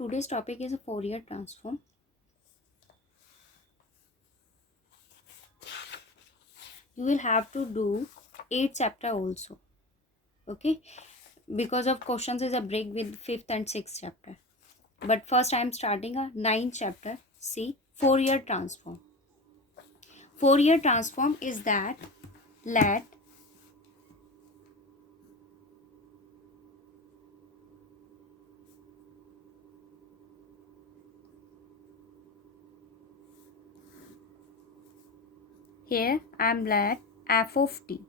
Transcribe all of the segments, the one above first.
Today's topic is a Fourier transform. You will have to do 8 chapter also. Okay, because of questions is a break with 5th and 6th chapter. But first I am starting a 9th chapter. See, Fourier transform. Fourier transform is that let here I am let f of t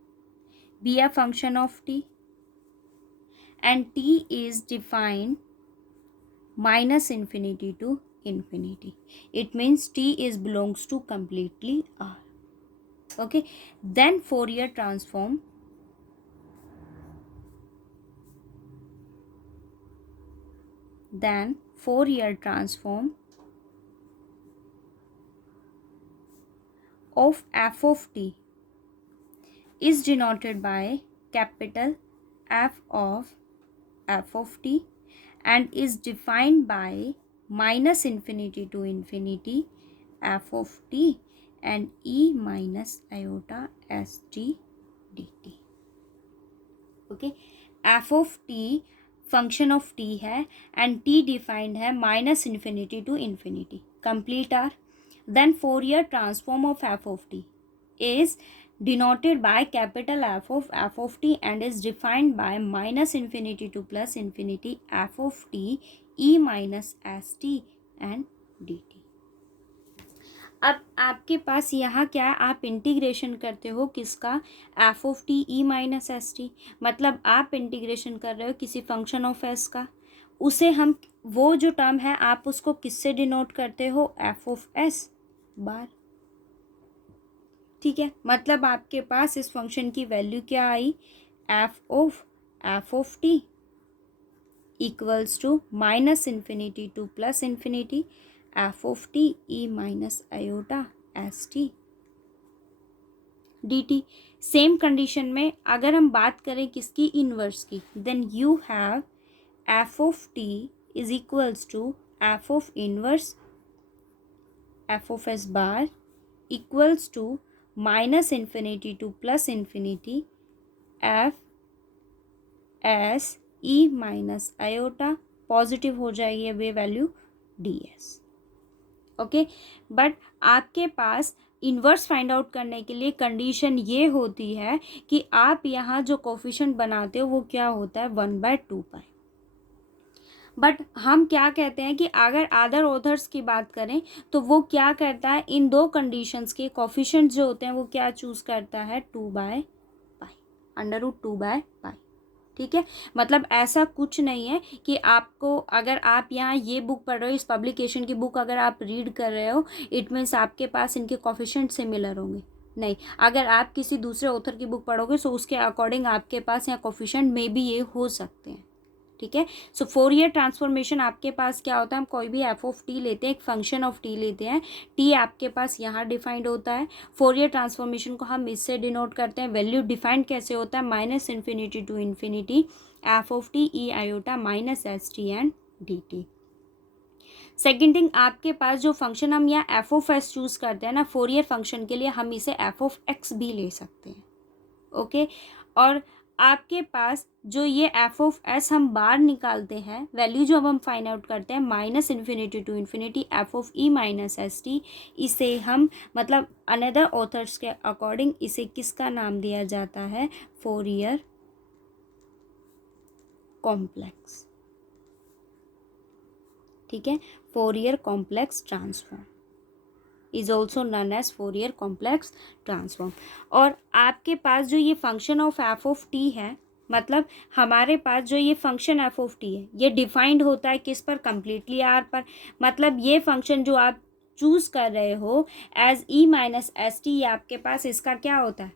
be a function of t, and t is defined minus infinity to infinity. It means t is belongs to completely R. Okay, then Fourier transform of f of t is denoted by capital f of t and is defined by minus infinity to infinity f of t and e minus iota st dt. Okay, F of T function of T है and T defined है minus infinity to infinity. Complete R. Then Fourier transform of F of T is denoted by capital f of t and is defined by minus infinity to plus infinity f of t e minus st and dt. अब आपके पास यहाँ क्या है, आप integration करते हो किसका, F of T e minus S T. मतलब आप इंटीग्रेशन कर रहे हो किसी फंक्शन ऑफ एस का. उसे हम वो जो टर्म है आप उसको किससे डिनोट करते हो, एफ ऑफ एस बार. ठीक है, मतलब आपके पास इस फंक्शन की वैल्यू क्या आई, f of T equals to minus infinity to plus infinity F of T e minus iota S T D t. Same condition में अगर हम बात करें किसकी, इनवर्स की, then you have f of T is equals to F of inverse f of s bar equals to minus infinity to plus infinity f s E minus iota, positive हो जाएगी अब ये value D S. Okay, but आपके पास inverse find out करने के लिए condition ये होती है कि आप यहाँ जो कोफिशिएंट बनाते हो वो क्या होता है, 1/2 पाई. बट हम क्या कहते हैं कि अगर अदर ऑथर्स की बात करें तो वो क्या करता है, इन दो कंडीशंस के कोफिशिएंट जो होते हैं वो क्या चूज करता है, 2/पाई, √2/पाई. ठीक है, मतलब ऐसा कुछ नहीं है कि आपको, अगर आप यहाँ ये बुक पढ़ रहे हो, इस पब्लिकेशन की बुक अगर आप रीड कर रहे हो, इट मीन्स आपके पास इनके कोफिशिएंट सिमिलर होंगे. नहीं, अगर आप किसी दूसरे ऑथर की बुक पढ़ोगे तो उसके अकॉर्डिंग आपके पास यहाँ कोफिशिएंट में भी ये हो सकते हैं. ठीक है, सो फोरियर ट्रांसफॉर्मेशन आपके पास क्या होता है, हम कोई भी एफ ऑफ टी लेते हैं, एक फंक्शन ऑफ टी लेते हैं, टी आपके पास यहाँ डिफाइंड होता है. फोरियर ट्रांसफॉर्मेशन को हम इससे डिनोट करते हैं. वैल्यू डिफाइंड कैसे होता है, minus infinity to infinity F of T E iota minus S T and D T. Second thing, आपके पास जो फंक्शन हम यहाँ एफ ऑफ एस चूज करते हैं ना फोरियर फंक्शन के लिए, हम इसे एफ ऑफ एक्स भी ले सकते हैं. ओके, और आपके पास जो ये एफ ऑफ एस हम बाहर निकालते हैं, वैल्यू जो हम फाइंड आउट करते हैं minus infinity to infinity F of E minus S T, इसे हम मतलब अनदर ऑथर्स के अकॉर्डिंग इसे किसका नाम दिया जाता है, फोरियर कॉम्प्लेक्स. ठीक है, Fourier complex transform is also known as Fourier complex transform. और आपके पास जो ये function of F of T है, मतलब हमारे पास जो ये फंक्शन एफ ऑफ टी है ये डिफाइंड होता है किस पर, कम्प्लीटली आर पर. मतलब ये फंक्शन जो आप चूज कर रहे हो एज ई माइनस एस टी, ये आपके पास इसका क्या होता है,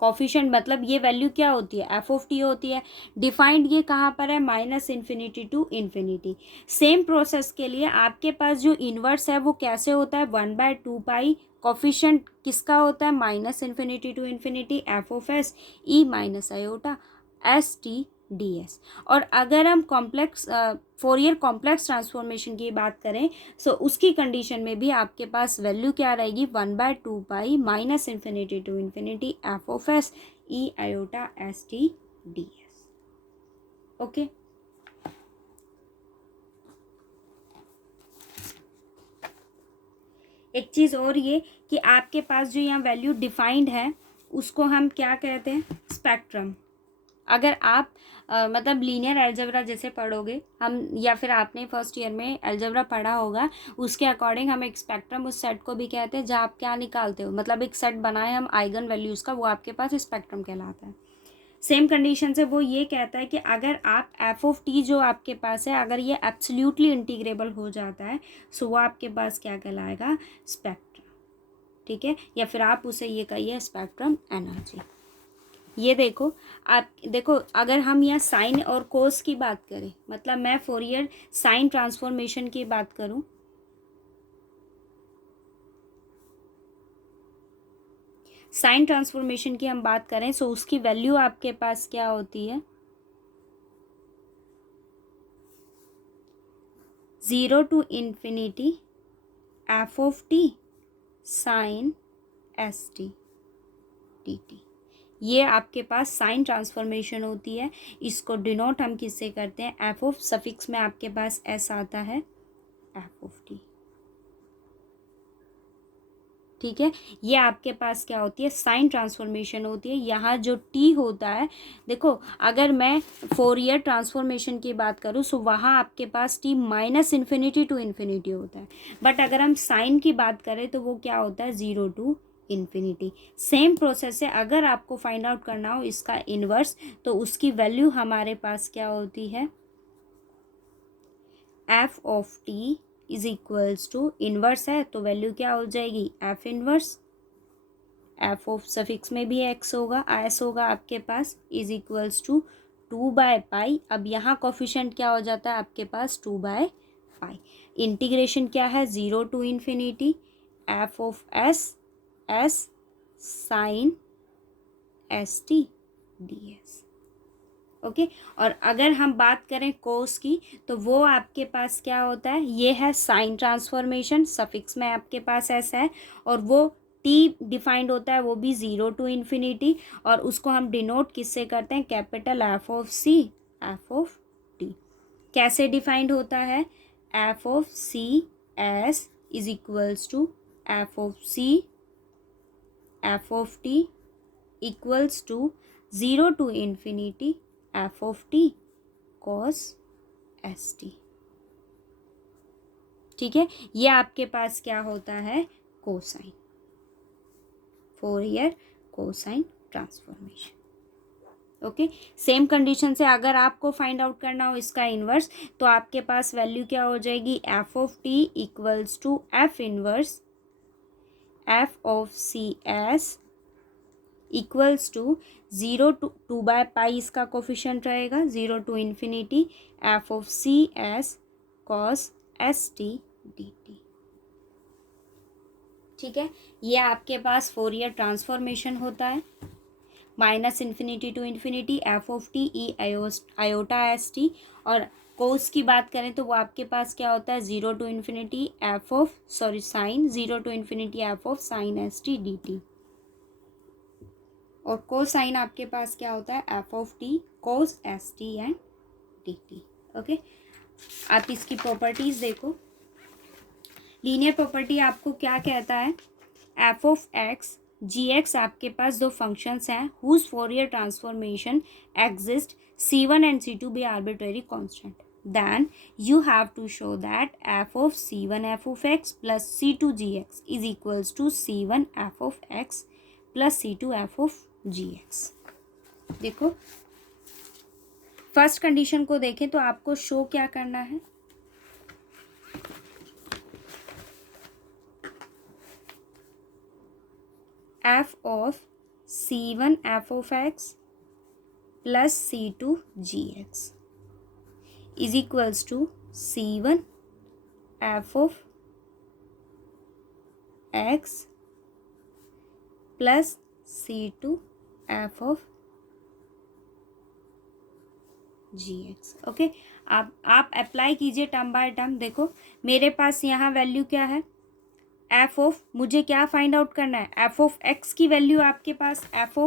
कॉफिशिएंट. मतलब ये वैल्यू क्या होती है, एफ ऑफ टी होती है. डिफाइंड ये कहाँ पर है, minus infinity to infinity. Same process के लिए आपके पास जो इन्वर्स है वो कैसे होता है, 1/2 पाई. कॉफिशिएंट किसका होता है, minus infinity to infinity F of S E minus iota S T ds। और अगर हम कॉम्प्लेक्स फोरियर कॉम्प्लेक्स ट्रांसफॉर्मेशन की बात करें सो उसकी कंडीशन में भी आपके पास वैल्यू क्या रहेगी, 1/2 minus infinity to infinity F of S E iota S T D S. Okay, एक चीज़ और ये कि आपके पास जो यहाँ वैल्यू डिफाइंड है उसको हम क्या कहते हैं, स्पेक्ट्रम। अगर आप मतलब लीनियर अलजेब्रा जैसे पढ़ोगे हम, या फिर आपने फर्स्ट ईयर में अलजेब्रा पढ़ा होगा, उसके अकॉर्डिंग हम एक स्पेक्ट्रम उस सेट को भी कहते हैं जहाँ आप क्या निकालते हो, मतलब एक सेट बनाए हम आइगन वैल्यूज़ का, वो आपके पास स्पेक्ट्रम कहलाता है। सेम कंडीशन से वो ये कहता है कि अगर आप एफ ऑफ टी जो आपके पास है अगर ये एब्सोल्युटली इंटीग्रेबल हो जाता है सो वो आपके पास क्या कहलाएगा, स्पेक्ट्रम। ठीक है, या फिर आप उसे ये कहिए स्पेक्ट्रम एनर्जी। ये देखो, आप देखो अगर हम यहाँ साइन और कोस की बात करें, मतलब मैं फोरियर साइन ट्रांसफॉर्मेशन की बात करूँ, साइन ट्रांसफॉर्मेशन की हम बात करें सो उसकी वैल्यू आपके पास क्या होती है, 0 to infinity F of T sine S T D T. ये आपके पास साइन ट्रांसफॉर्मेशन होती है। इसको डिनोट हम किससे करते हैं, एफ ऑफ सफिक्स में आपके पास एस आता है, एफ ऑफ टी। ठीक है, ये आपके पास क्या होती है, साइन ट्रांसफॉर्मेशन होती है। यहाँ जो टी होता है, देखो अगर मैं फोरियर ट्रांसफॉर्मेशन की बात करूँ सो वहाँ आपके पास t minus infinity to infinity होता है, बट अगर हम साइन की बात करें तो वो क्या होता है, 0 टू इन्फिनिटी। सेम प्रोसेस है, अगर आपको फाइंड आउट करना हो इसका इन्वर्स तो उसकी वैल्यू हमारे पास क्या होती है, F of T is equals to, inverse है तो वैल्यू क्या हो जाएगी, F inverse, F of suffix में भी एक्स होगा, एस होगा आपके पास, इज इक्वल्स टू 2/पाई। अब यहाँ कोफिशिएंट क्या हो जाता है आपके पास, 2/पाई। इंटीग्रेशन क्या है, 0 to infinity F of S S sine S T D S. Okay, और अगर हम बात करें कोस की तो वो आपके पास क्या होता है, ये है साइन ट्रांसफॉर्मेशन, सफिक्स में आपके पास ऐसा है, और वो टी डिफाइंड होता है वो भी 0 टू इन्फिनिटी, और उसको हम डिनोट किससे करते हैं, capital F of C F of T. कैसे डिफाइंड होता है, F of C S is equals to F of C F of T equals to 0 to infinity F of T cos S T. ठीक है, ये आपके पास क्या होता है, cosine, Fourier cosine transformation. Okay, same condition से अगर आपको फाइंड आउट करना हो इसका इन्वर्स तो आपके पास वैल्यू क्या हो जाएगी, f of T equals to f inverse F of C s equals to 0 to 2/पाई, इसका कोफिशिएंट रहेगा, 0 to infinity F of C s cos S T D t. ठीक है, ये आपके पास फोरियर ट्रांसफॉर्मेशन होता है, minus infinity to infinity F of T E iota S t. और कोस की बात करें तो वो आपके पास क्या होता है, 0 to infinity F of sine 0 to infinity F of sine S T D T. और कोसाइन आपके पास क्या होता है, F of T cos S T and D T. Okay, आप इसकी प्रॉपर्टीज देखो, लीनियर प्रॉपर्टी आपको क्या कहता है, F of X ji X आपके पास दो फंक्शंस हैं whose Fourier transformation exist, C1 and C2 be arbitrary constant, then you have to show that f of C1 f of x plus C2 gx is equals to C1 f of x plus C2 f of gx। देखो first condition को देखें तो आपको show क्या करना है, f of C1 f of x plus C2 gx is equals to C1 f of x plus C2 f of okay, आप apply कीजिए टर्म बाय टर्म। देखो मेरे पास यहाँ वैल्यू क्या है, एफ ऑफ, मुझे क्या फाइंड आउट करना है, एफ ऑफ एक्स की वैल्यू आपके पास, एफ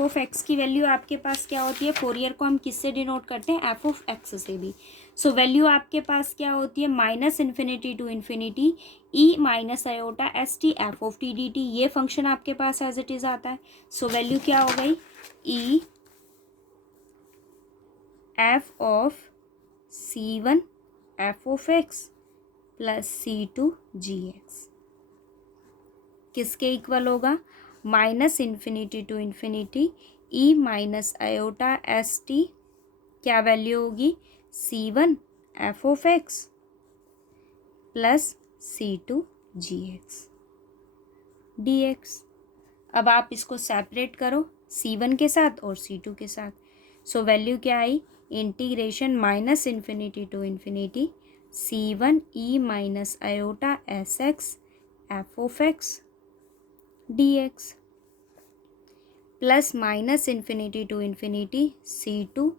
ऑफ एक्स की वैल्यू आपके पास क्या होती है, फोरियर को हम किससे डिनोट करते हैं, एफ ऑफ एक्स से भी। सो वैल्यू आपके पास क्या होती है, minus infinity to infinity e minus iota S t f of t D T, ये फंक्शन आपके पास एज इट इज़ आता है। सो वैल्यू क्या हो गई, e f of c one f of x plus c two g x किसके equal होगा, minus infinity to infinity e minus iota S t, क्या वैल्यू होगी, c one f of x plus c two g x d x. अब आप इसको separate करो सी one के साथ और सी टू के साथ। सो वैल्यू क्या आई, integration minus infinity to infinity c one e minus iota s x f of x d x plus minus infinity to infinity c two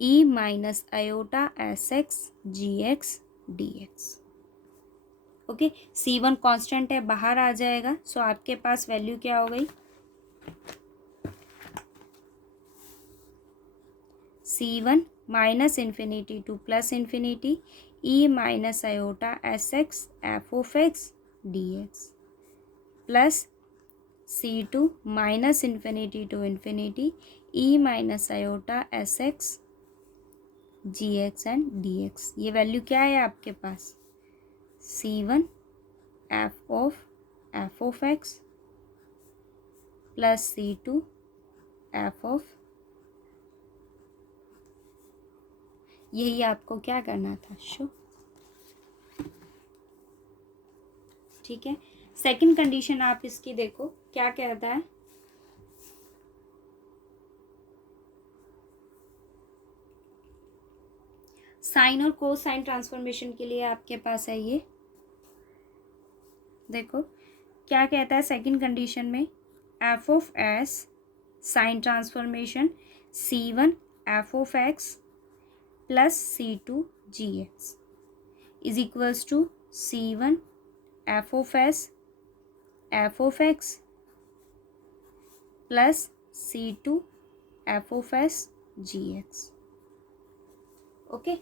e minus iota s x ji x d x. Okay, c one constant है, बाहर आ जाएगा। सो आपके पास value क्या हो गई, c one minus infinity to plus infinity e minus iota s x f of x d x plus c two minus infinity to infinity e minus iota s x ji x and d x. ये value क्या है आपके पास, c one f of x plus c two F of, यही आपको क्या करना था, शो। ठीक है, सेकंड कंडीशन आप इसकी देखो क्या कहता है, साइन और कोसाइन ट्रांसफॉर्मेशन के लिए आपके पास है ये। देखो क्या कहता है सेकंड कंडीशन में, f of s sine transformation c one f of x plus c two g x is equals to c one f of s f of x plus c two F of s g x. Okay,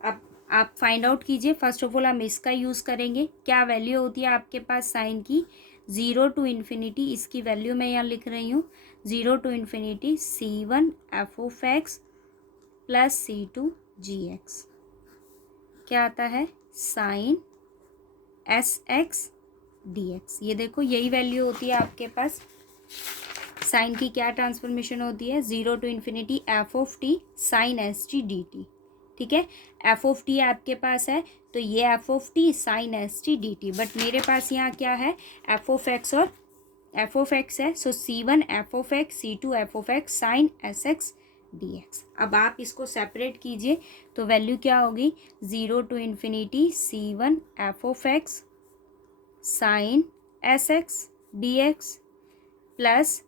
अब आप find out कीजिए। First of all हम इसका use करेंगे, क्या value होती है आपके पास साइन की, ज़ीरो टू इन्फिनिटी, इसकी वैल्यू मैं यहाँ लिख रही हूँ, zero to infinity c one f of x plus c two g x, क्या आता है, sine s x d x. ये देखो यही वैल्यू होती है आपके पास, साइन की क्या ट्रांसफॉर्मेशन होती है, zero to infinity F of T sine S T D t. ठीक है, एफ ऑफ टी आपके पास है तो ये f of T sine S T D t, but मेरे पास यहाँ क्या है, एफ ऑफ एक्स और एफ ऑफ एक्स है। So c one f of x c two F of x sine s x d x. अब आप इसको सेपरेट कीजिए तो वैल्यू क्या होगी, zero to infinity c one f of x sine s x d x plus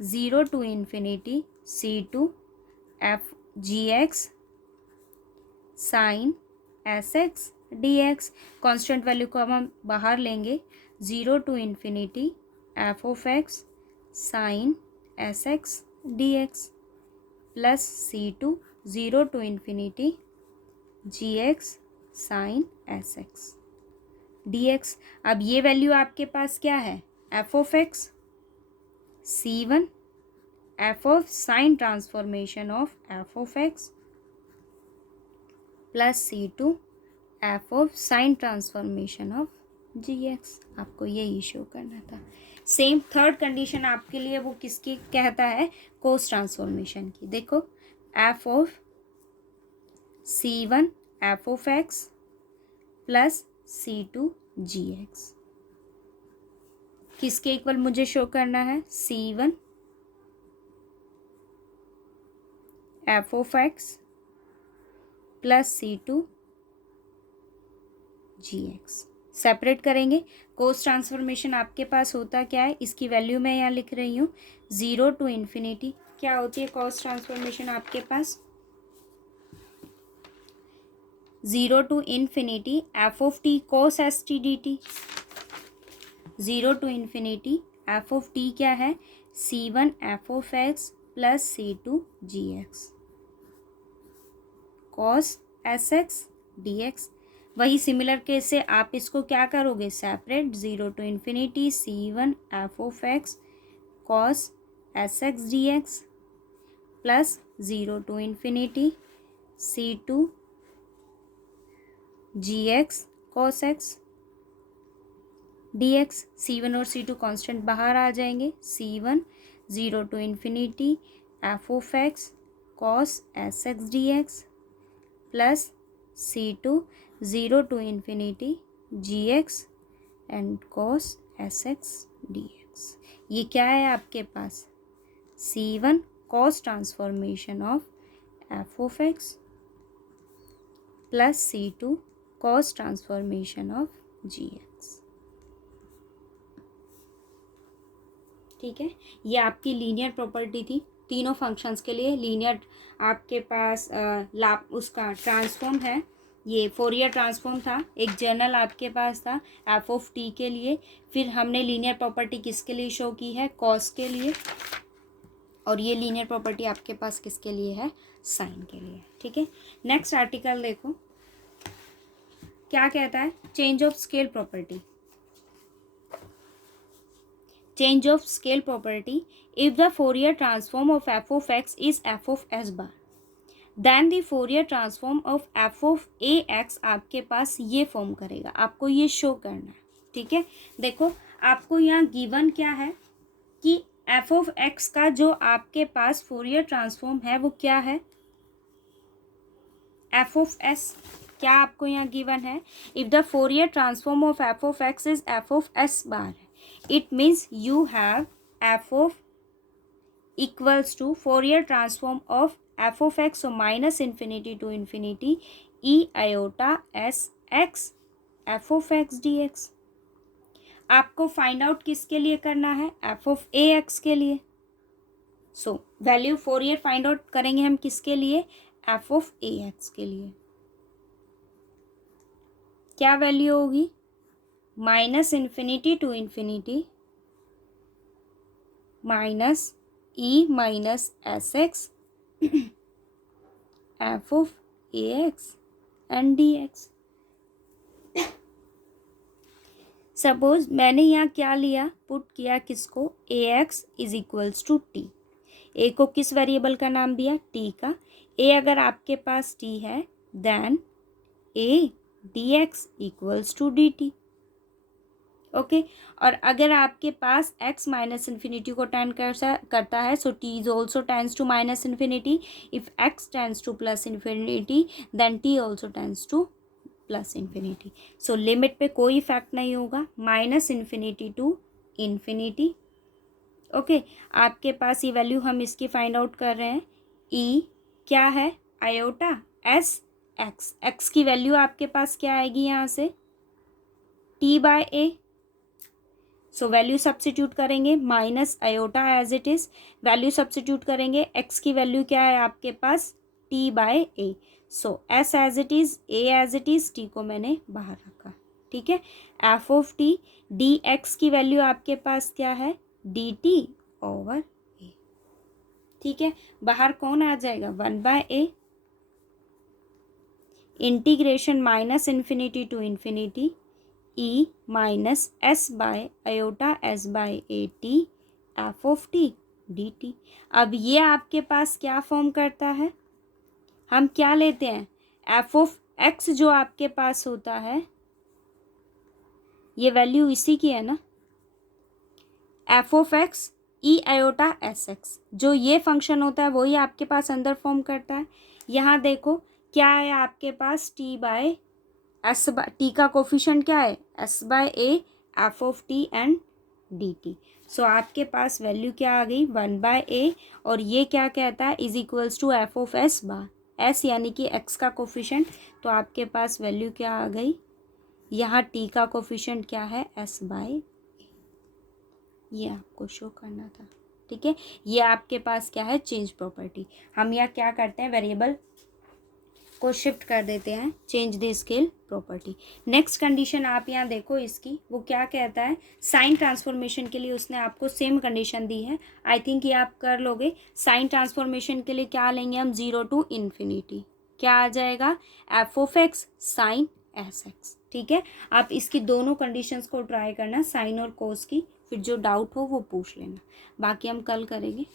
zero to infinity c two F g x sine s x d x. Constant value को अब हम बाहर लेंगे, zero to infinity F of x sine s x d x plus c two zero to infinity g x sine s x d x. अब ये value आपके पास क्या है, F of x c one f of sine transformation of F of x plus c two F of sine transformation of g x. आपको यही show करना था। सेम थर्ड कंडीशन आपके लिए वो किसकी कहता है, कोस ट्रांसफॉर्मेशन की। देखो f of c one f of x plus c two g x किसके इक्वल मुझे शो करना है, c one f of x plus c two g x. Separate करेंगे, कोस ट्रांसफॉर्मेशन आपके पास होता क्या है, इसकी वैल्यू मैं यहाँ लिख रही हूँ, ज़ीरो टू इन्फिनिटी क्या होती है कोस ट्रांसफॉर्मेशन आपके पास, 0 to infinity f of t cos s t dt. 0 to infinity f of t क्या है, c1 f of x plus c2 gx cos s x d x. वही सिमिलर केस से आप इसको क्या करोगे, separate. 0 to infinity c1 f of x cos s x d x plus 0 to infinity c2 gx cos x dx. c1 और c2 constant बाहर आ जाएंगे. c1 0 to infinity f of x cos s x d x plus c2 0 to infinity gx and cos s x d x. ये क्या है आपके पास, c1 cos transformation of f of x plus c2 cos transformation of gx. ठीक है, ये आपकी linear property थी तीनों फंक्शंस के लिए. लीनियर आपके पास उसका ट्रांसफॉर्म है, ये फोरियर ट्रांसफॉर्म था. एक जनरल आपके पास था एफ ऑफ टी के लिए. फिर हमने लीनियर प्रॉपर्टी किसके लिए शो की है, कॉस के लिए. और ये लीनियर प्रॉपर्टी आपके पास किसके लिए है, साइन के लिए. ठीक है, नेक्स्ट आर्टिकल देखो क्या कहता है, change of scale property. Change of scale property. If the Fourier transform of f of x is f of s bar, then the Fourier transform of f of a x आपके पास ये form करेगा. आपको ये show करना है. ठीक है, देखो आपको यहाँ गिवन क्या है कि f of x का जो आपके पास फोरियर ट्रांसफॉर्म है वो क्या है, f of s. क्या आपको यहाँ गिवन है, if the Fourier transform of f of x is f of s bar, it means you have f of equals to Fourier transform of f of x, so minus infinity to infinity e iota s x f of x dx. आपको find out किसके लिए करना है, f of a x के लिए. So value Fourier find out करेंगे हम किसके लिए, f of a x के लिए. क्या वैल्यू होगी, minus infinity to infinity minus e minus s x f of a x and d x. Suppose मैंने यहाँ क्या लिया, पुट किया किसको, a x is equals to t. A को किस वेरिएबल का नाम दिया, टी का. ए अगर आपके पास टी है then a d x equals to d T. Okay, और अगर आपके पास x माइनस इन्फिनिटी को टेंड करता है, so t is also tends to minus infinity. If x tends to plus infinity then t also tends to plus infinity. So limit पे कोई effect नहीं होगा, minus infinity to infinity. Okay, आपके पास ये वैल्यू हम इसकी फाइंड आउट कर रहे हैं. e क्या है, आयोटा एस एक्स. एक्स की वैल्यू आपके पास क्या आएगी यहाँ से, t by a. So value substitute करेंगे, minus iota as it is. Value substitute करेंगे, x की वैल्यू क्या है आपके पास, t by a. So s as it is, a as it is, t को मैंने बाहर रखा. ठीक है, f ऑफ t dx की वैल्यू आपके पास क्या है, dt ओवर a. ठीक है, बाहर कौन आ जाएगा, 1 by a. Integration minus infinity to infinity e minus s by iota s by a t f of t D t. अब ये आपके पास क्या फॉर्म करता है, हम क्या लेते हैं, एफ ऑफ एक्स जो आपके पास होता है, ये वैल्यू इसी की है ना, F of x E iota s x. जो ये फंक्शन होता है वही आपके पास अंदर फॉर्म करता है. यहाँ देखो क्या है आपके पास, t by s by, t का कोफिशिएंट क्या है, s by a f of t and D t. So आपके पास वैल्यू क्या आ गई, 1 बाय ए. और ये क्या कहता है, is equals to F of s bar, s यानी कि एक्स का कोफिशिएंट. तो आपके पास वैल्यू क्या आ गई, यहाँ टी का कोफिशिएंट क्या है, एस बाय ए. ये आपको शो करना था. ठीक है, ये आपके पास क्या है, चेंज प्रॉपर्टी. हम यहाँ क्या करते हैं, वेरिएबल को शिफ्ट कर देते हैं, change the scale property. Next condition आप यहाँ देखो इसकी, वो क्या कहता है, साइन ट्रांसफॉर्मेशन के लिए उसने आपको सेम कंडीशन दी है, आई थिंक ये आप कर लोगे। साइन ट्रांसफॉर्मेशन के लिए क्या लेंगे हम, 0 to इन्फिनिटी, क्या आ जाएगा, f of x sine s x. ठीक है, आप इसकी दोनों कंडीशंस को ट्राई करना, साइन और कोस की, फिर जो डाउट हो वो पूछ लेना, बाकी हम कल करेंगे।